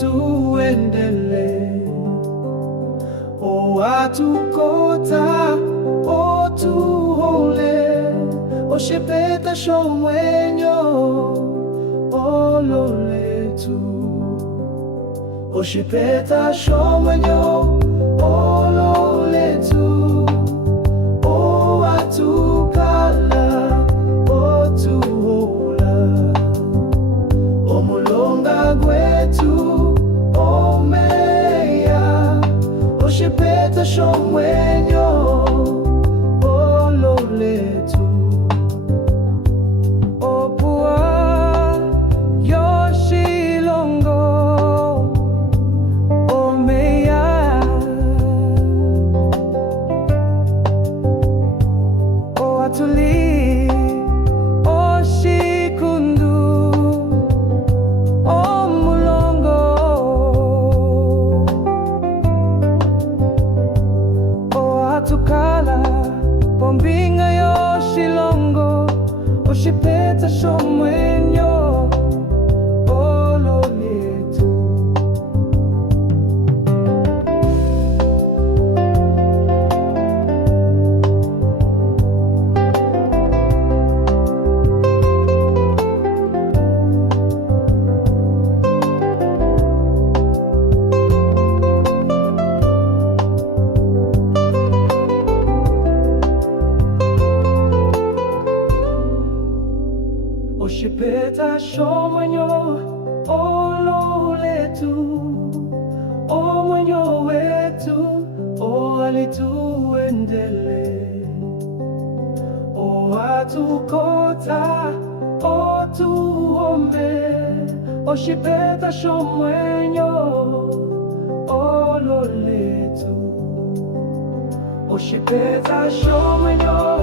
tuendele owatukota otuhole oshipeta shomwenyo ololetu oshipeta shomwenyo ololetu owatukala otuhola omulonga gwetu omeya oshipeta shomwenyo ololetu opua yoshilongo omeya oatuli oshikundu omulongo oatukala pombinga yoshilongo oshipeta shomwenyo ololetu oshipeta shomwenyo ololetu omwenyo wetu oalituendele oatukota otuombe oshipeta shomwenyo ololetu oshipeta shomwenyo